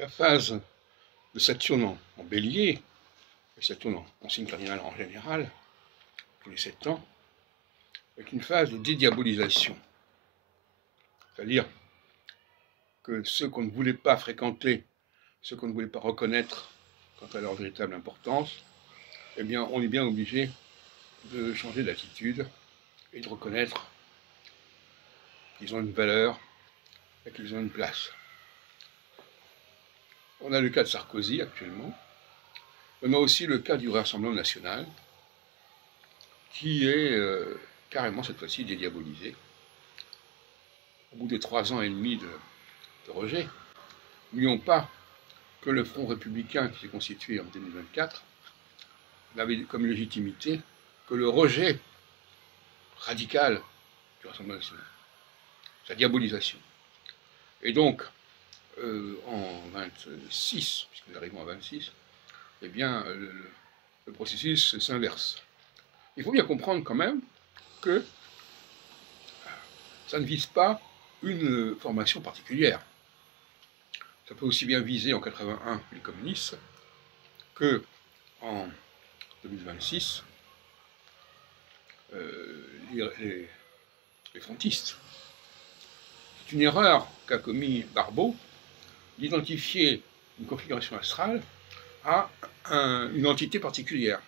La phase de Saturne en Bélier, et Saturne en signe cardinal en général, tous les 7 ans, est une phase de dédiabolisation. C'est-à-dire que ceux qu'on ne voulait pas fréquenter, ceux qu'on ne voulait pas reconnaître quant à leur véritable importance, eh bien, on est bien obligé de changer d'attitude et de reconnaître qu'ils ont une valeur et qu'ils ont une place. On a le cas de Sarkozy actuellement. On a aussi le cas du Rassemblement national, qui est carrément cette fois-ci dédiabolisé. Au bout de 3 ans et demi de rejet, n'oublions pas que le Front républicain qui s'est constitué en 2024 n'avait comme légitimité que le rejet radical du Rassemblement national, sa diabolisation. Et donc, en 26, puisque nous arrivons à 26, eh bien, le processus s'inverse. Il faut bien comprendre quand même que ça ne vise pas une formation particulière. Ça peut aussi bien viser en 81 les communistes que en 2026 les frontistes. C'est une erreur qu'a commis Barbeau d'identifier une configuration astrale à une entité particulière.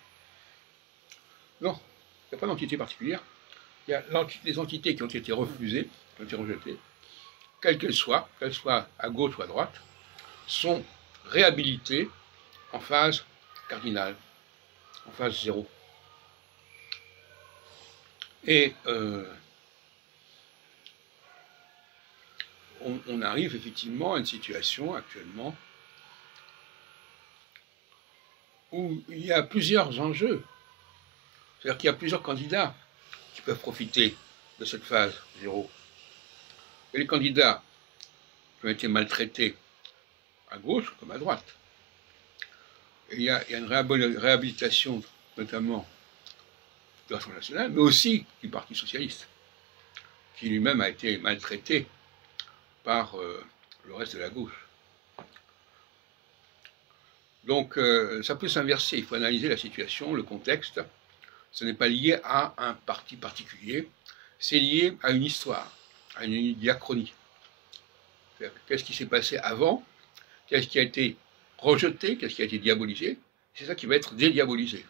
Non, il n'y a pas d'entité particulière. Il y a les entités qui ont été refusées, qui ont été rejetées, quelles qu'elles soient à gauche ou à droite, sont réhabilitées en phase cardinale, en phase 0. Et on arrive effectivement à une situation actuellement où il y a plusieurs enjeux. C'est-à-dire qu'il y a plusieurs candidats qui peuvent profiter de cette phase 0. Et les candidats qui ont été maltraités à gauche comme à droite. Et il y a une réhabilitation, notamment du Rassemblement national, mais aussi du Parti socialiste, qui lui-même a été maltraité par le reste de la gauche. Donc ça peut s'inverser, il faut analyser la situation, le contexte. Ce n'est pas lié à un parti particulier, c'est lié à une histoire, à une diachronie. Qu'est-ce qui s'est passé avant? Qu'est-ce qui a été rejeté? Qu'est-ce qui a été diabolisé? C'est ça qui va être dédiabolisé.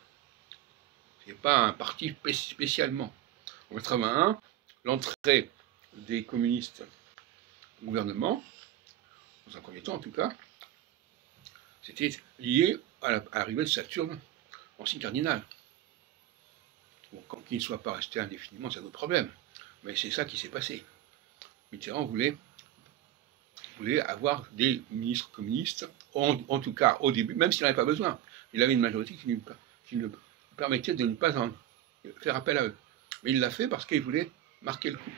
Ce n'est pas un parti spécialement. En 81, l'entrée des communistes au gouvernement, dans un premier temps en tout cas, c'était lié à l'arrivée de Saturne en signe cardinal. Bon, qu'il ne soit pas resté indéfiniment, c'est un autre problème. Mais c'est ça qui s'est passé. Mitterrand voulait avoir des ministres communistes, en tout cas au début, même s'il n'en avait pas besoin. Il avait une majorité qui lui permettait de ne pas en faire appel à eux. Mais il l'a fait parce qu'il voulait marquer le coup.